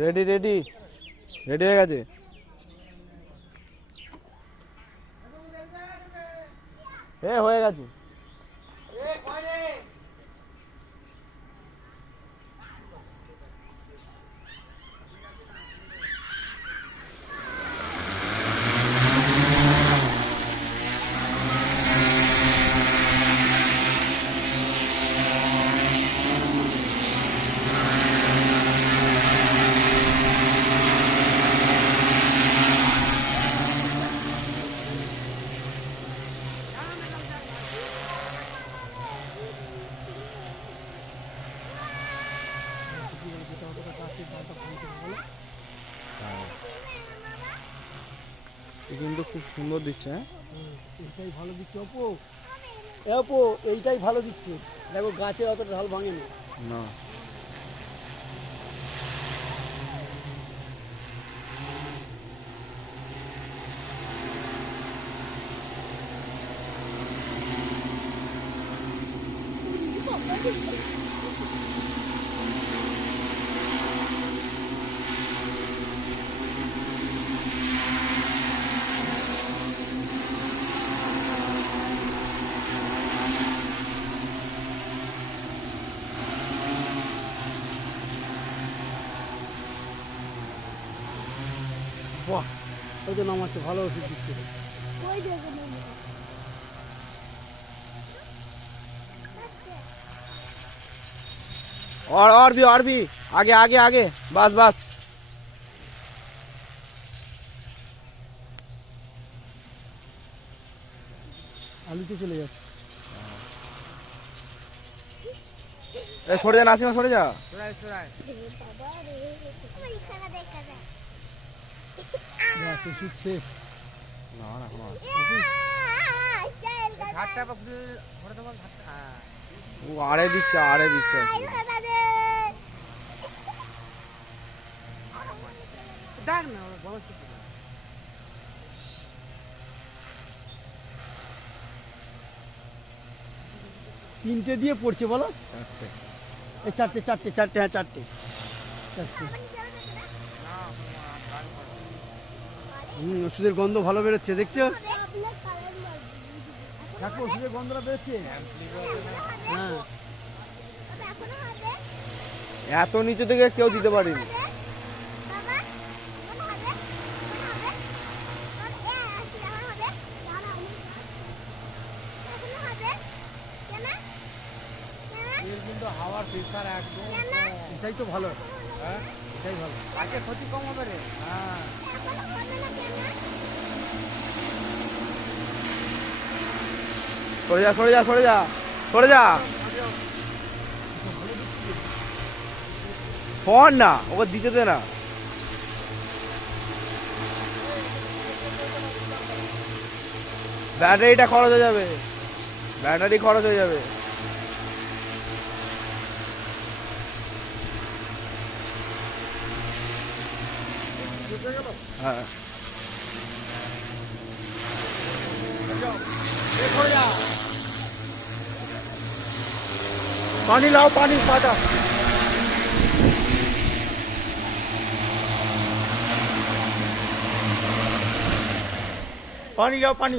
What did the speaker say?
Ready ready ready হয়ে গেছে। হয়ে গেছে। কিন্তু খুব সুন্দর দিচ্ছে। এইটাই ভালো দিচ্ছে অপো। অপো এইটাই ভালো দিচ্ছে। দেখো গাছে অত ঢাল ভাঙেনি না। বাহ, ওই তো নামাচ্ছে, ভালো ওষুধ দিচ্ছে। और भी आगे आगे आगे बस बस। আলুতে চলে যাচ্ছে। সরে যা নাসিমা, সরে যা। ওষুধ শেষ। না না কোনো ও আরে দিচ্ছে তিনটে দিয়ে পড়ছে বলো। চারটে চারটে চারটে, হ্যাঁ চারটে। ওষুধের গন্ধ ভালো বেরোচ্ছে, দেখছো? দেখো ওষুধের গন্ধটা বেরোচ্ছে। হ্যাঁ, এত নিচে থেকে কেউ দিতে পারেনি। কিন্তু হাওয়ার প্রেসার একদম এটাই তো ভালো। হ্যাঁ, এটাই ভালো। আগে ক্ষতি কম হবে রে। হ্যাঁ, সরে যা সরে যা সরে যা সরে যা। ফোন না ওকে দিতে দে না। ব্যাটারিটা খরচ হয়ে যাবে, ব্যাটারি খরচ হয়ে যাবে। হ্যাঁ पानी लाओ, पानी सादा पानी लाओ, पानी।